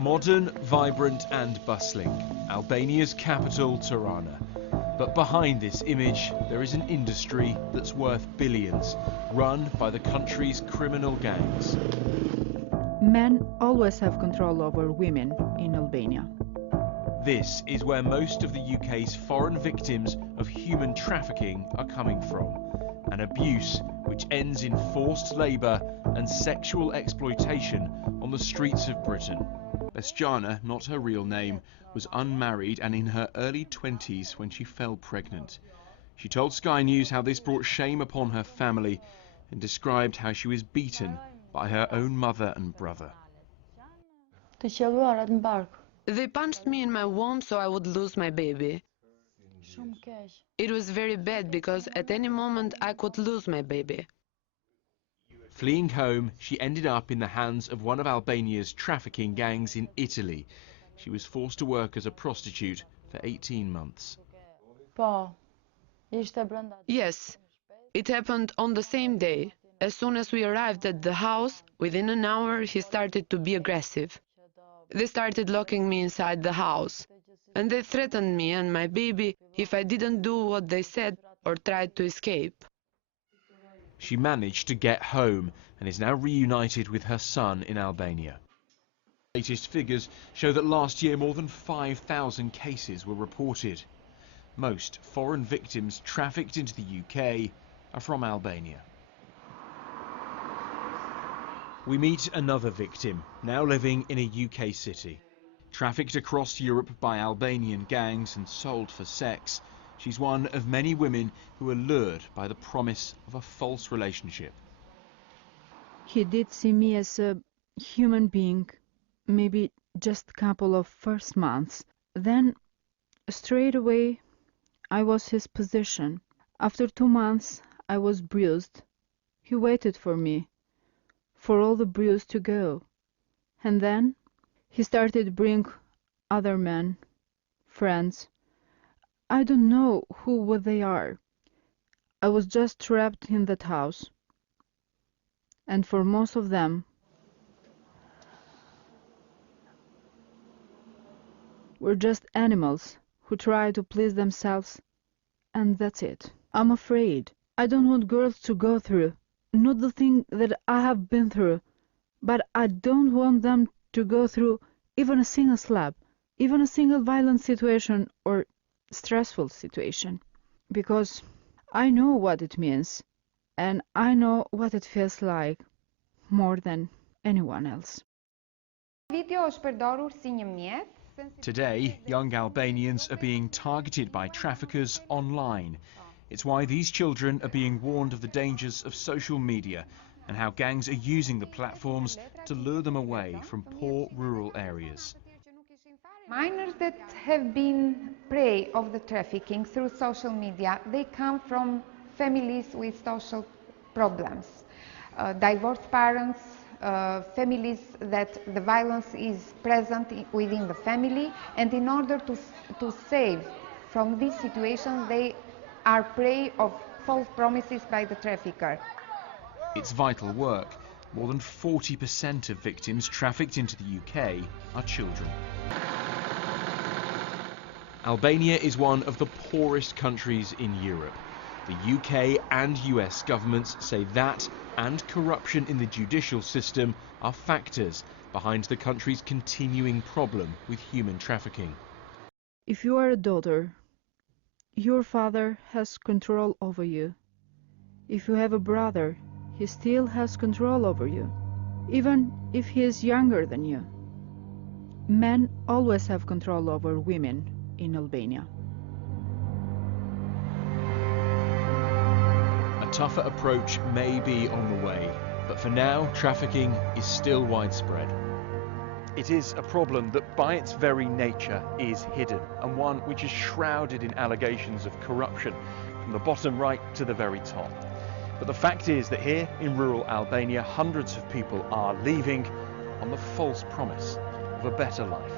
Modern, vibrant and bustling, Albania's capital, Tirana. But behind this image, there is an industry that's worth billions, run by the country's criminal gangs. Men always have control over women in Albania. This is where most of the UK's foreign victims of human trafficking are coming from. An abuse which ends in forced labour and sexual exploitation on the streets of Britain. Besjana, not her real name, was unmarried and in her early 20s when she fell pregnant. She told Sky News how this brought shame upon her family and described how she was beaten by her own mother and brother. They punched me in my womb so I would lose my baby. It was very bad because at any moment I could lose my baby. Fleeing home, she ended up in the hands of one of Albania's trafficking gangs in Italy. She was forced to work as a prostitute for 18 months. Yes, it happened on the same day. As soon as we arrived at the house, within an hour he started to be aggressive. They started locking me inside the house, and they threatened me and my baby if I didn't do what they said or tried to escape. She managed to get home and is now reunited with her son in Albania. Latest figures show that last year more than 5,000 cases were reported. Most foreign victims trafficked into the UK are from Albania. We meet another victim, now living in a UK city. Trafficked across Europe by Albanian gangs and sold for sex, she's one of many women who are lured by the promise of a false relationship. He did see me as a human being, maybe just a couple of first months. Then, straight away, I was his possession. After 2 months, I was bruised. He waited for me, for all the bruise to go. And then, he started to bring other men, friends. I don't know what they are. I was just trapped in that house. And for most of them, we're just animals who try to please themselves, and that's it. I'm afraid. I don't want girls to go through, not the thing that I have been through, but I don't want them to go through even a single slap, even a single violent situation or stressful situation, because I know what it means, and I know what it feels like more than anyone else. Today, young Albanians are being targeted by traffickers online. It's why these children are being warned of the dangers of social media and how gangs are using the platforms to lure them away from poor rural areas. Minors that have been prey of the trafficking through social media, they come from families with social problems, divorced parents, families that the violence is present within the family, and in order to save from these situations, they are prey of false promises by the trafficker. It's vital work. More than 40% of victims trafficked into the UK are children. Albania is one of the poorest countries in Europe. The UK and US governments say that and corruption in the judicial system are factors behind the country's continuing problem with human trafficking. If you are a daughter, your father has control over you. If you have a brother, he still has control over you, even if he is younger than you. Men always have control over women in Albania. A tougher approach may be on the way, but for now, trafficking is still widespread. It is a problem that by its very nature is hidden, and one which is shrouded in allegations of corruption from the bottom right to the very top. But the fact is that here in rural Albania, hundreds of people are leaving on the false promise of a better life.